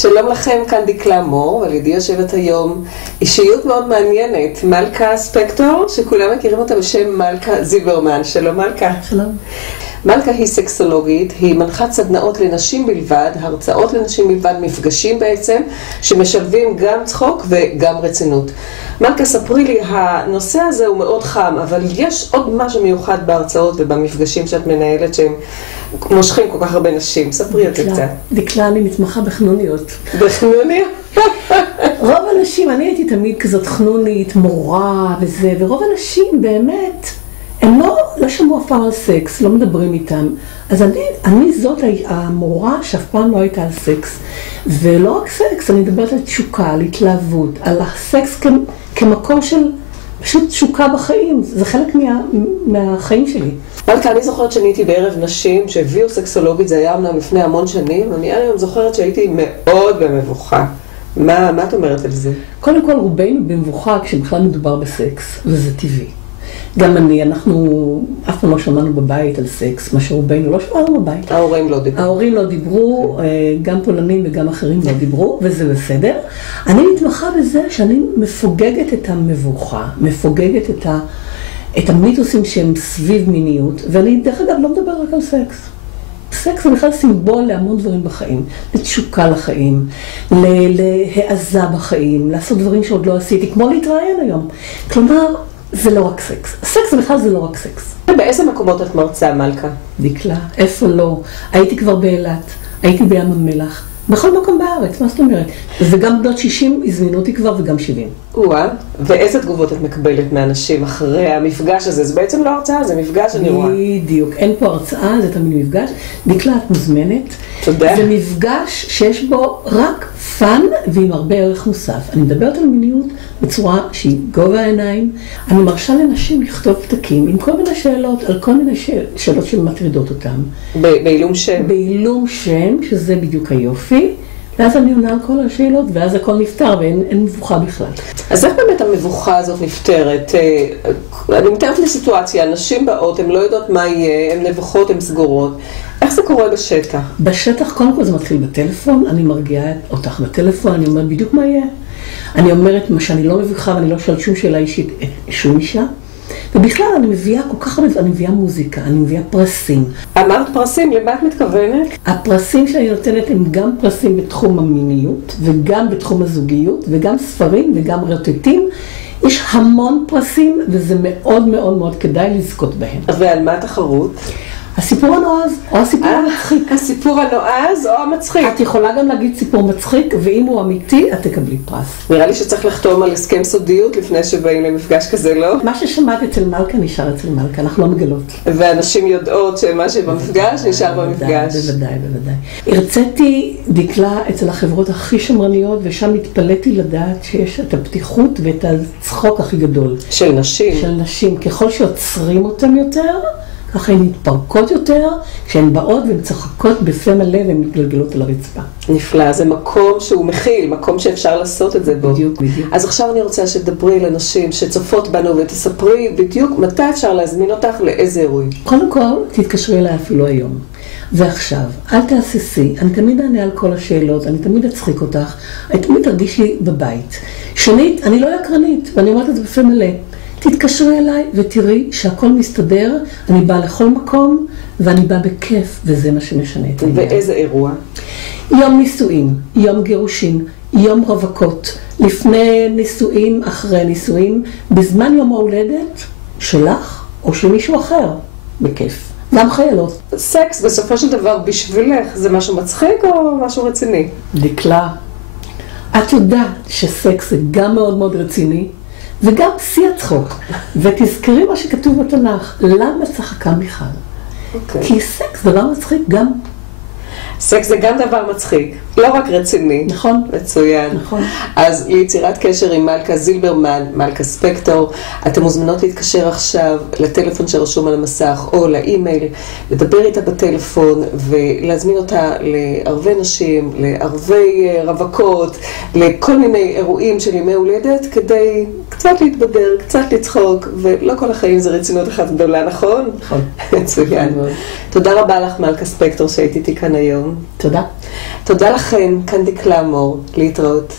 שלום לכם, כאן דקלה מור, על ידי יושבת היום אישיות מאוד מעניינת, מלכה ספקטור, שכולם מכירים אותה בשם מלכה זילברמן. שלום מלכה. שלום. מלכה היא סקסולוגית, היא מנחת סדנאות לנשים בלבד, הרצאות לנשים בלבד, מפגשים בעצם, שמשלבים גם צחוק וגם רצינות. מלכה, ספרי לי, הנושא הזה הוא מאוד חם, אבל יש עוד משהו מיוחד בהרצאות ובמפגשים שאת מנהלת שהם מושכים כל כך הרבה נשים. ספרי אותי קצת. דקלה, אני מתמחה בחנוניות. בחנוניות? רוב הנשים, אני הייתי תמיד כזאת חנונית, מורה וזה, ורוב הנשים באמת, הם לא שמעו אף פעם על סקס, לא מדברים איתם. אז אני זאת המורה שאף פעם לא הייתה על סקס. ולא רק סקס, אני מדברת על תשוקה, על התלהבות, על הסקס כמקום של פשוט תשוקה בחיים. זה חלק מהחיים שלי. מלכה, אני זוכרת שאני הייתי בערב נשים שהביאו סקסולוגית, זה היה אמנם לפני המון שנים, אני היום זוכרת שהייתי מאוד במבוכה. מה את אומרת על זה? קודם כל, רובנו במבוכה כשבכלל מדובר בסקס, וזה טבעי. גם אנחנו אף פעם לא שמענו בבית על סקס, מה שרובנו לא שמענו בבית. ההורים לא דיברו. ההורים לא דיברו, גם פולנים וגם אחרים לא דיברו, וזה בסדר. אני מתמחה בזה שאני מפוגגת את המבוכה, מפוגגת את המיתוסים שהם סביב מיניות, ואני דרך אגב לא מדבר רק על סקס. סקס זה בכלל סימבול להמון דברים בחיים, לתשוקה לחיים, להעזה בחיים, לעשות דברים שעוד לא עשיתי, כמו להתראיין היום. כלומר, זה לא רק סקס. סקס בכלל זה לא רק סקס. באיזה מקומות את מרצה, מלכה? דקלה, איפה לא? הייתי כבר באילת, הייתי בים המלח, בכל מקום בארץ, מה זאת אומרת? וגם בנות 60 הזמינו אותי כבר וגם 70. ואיזה תגובות את מקבלת מאנשים אחרי המפגש הזה? זה בעצם לא הרצאה, זה מפגש, אני רואה. בדיוק, אין פה הרצאה, זה תמיד מפגש. דקלה, את מוזמנת. תודה. זה מפגש שיש בו רק פן ועם הרבה ערך מוסף. אני מדברת על מיניות בצורה שהיא גובה העיניים. אני מרשה לנשים לכתוב פתקים עם כל מיני שאלות, על כל מיני שאלות שמטרידות אותן. בעילום שם. בעילום שם, שזה בדיוק היופי. ואז אני עונה על כל השאלות, ואז הכל נפתר, ואין מבוכה בכלל. אז איך באמת המבוכה הזאת נפתרת? אני מתארת לסיטואציה, נשים באות, הן לא יודעות מה יהיה, הן נבוכות, הן סגורות. איך זה קורה בשטח? בשטח, קודם כל זה מתחיל בטלפון, אני מרגיעה אותך בטלפון, אני אומרת בדיוק מה יהיה. אני אומרת מה שאני לא מבוכה, ואני לא שואלת שום שאלה אישית, שום אישה. ובכלל אני מביאה כל כך הרבה, אני מביאה מוזיקה, אני מביאה פרסים. אמרת פרסים, למה את מתכוונת? הפרסים שאני נותנת הם גם פרסים בתחום המיניות, וגם בתחום הזוגיות, וגם ספרים, וגם רטטים. יש המון פרסים, וזה מאוד מאוד מאוד כדאי לזכות בהם. ועל מה התחרות? הסיפור הנועז, או הסיפור המצחיק. הסיפור הנועז או המצחיק? את יכולה גם להגיד סיפור מצחיק, ואם הוא אמיתי, את תקבלי פרס. נראה לי שצריך לחתום על הסכם סודיות לפני שבאים למפגש כזה, לא? מה ששמעת אצל מלכה נשאר אצל מלכה, אנחנו לא מגלות. ואנשים יודעות שמה שבמפגש נשאר במפגש. בוודאי, בוודאי. הרציתי דקלה אצל החברות הכי שמרניות, ושם התפלאתי לדעת שיש את הפתיחות ואת הצחוק הכי גדול. של נשים. של נשים. ככל שעוצרים אותם יותר, ככה הן מתפרקות יותר, כשהן באות והן צחקות בפה מלא והן מתגלגלות על הרצפה. נפלא, זה מקום שהוא מכיל, מקום שאפשר לעשות את זה בו. בדיוק, בדיוק. אז עכשיו אני רוצה שתדברי לנשים שצופות בנו ותספרי בדיוק מתי אפשר להזמין אותך לאיזה אירועי. קודם כל, תתקשרי אליי אפילו היום. ועכשיו, אל תהססי, אני תמיד אענה על כל השאלות, אני תמיד אצחיק אותך, אני תמיד תרגישי בבית. שנית, אני לא יקרנית, ואני אומרת את זה בפה מלא. תתקשרי אליי ותראי שהכל מסתדר, אני באה לכל מקום ואני באה בכיף, וזה מה שמשנה את העניין. ואיזה אירוע? יום נישואים, יום גירושים, יום רווקות, לפני נישואים, אחרי נישואים, בזמן יום ההולדת שלך או של מישהו אחר, בכיף. גם חיילות. סקס בסופו של דבר בשבילך זה משהו מצחיק או משהו רציני? דקלה, את יודעת שסקס זה גם מאוד מאוד רציני, וגם שיא הצחוק. ותזכרי מה שכתוב בתנ"ך, למה צחקה מיכל? כי סקס דבר מצחיק גם. סקס זה גם דבר מצחיק, לא רק רציני. נכון. מצוין. נכון. אז ליצירת קשר עם מלכה זילברמן, מלכה ספקטור, אתם מוזמנות להתקשר עכשיו לטלפון שרשום על המסך או לאימייל, לדבר איתה בטלפון ולהזמין אותה לערבי נשים, לערבי רווקות, לכל מיני אירועים של ימי הולדת, כדי קצת להתבדר, קצת לצחוק, ולא כל החיים זה רצינות אחת גדולה, נכון? נכון. מצוין. תודה רבה לך מלכה ספקטור שהיית איתי כאן היום. תודה. תודה לכם, כאן דקלה מור, להתראות.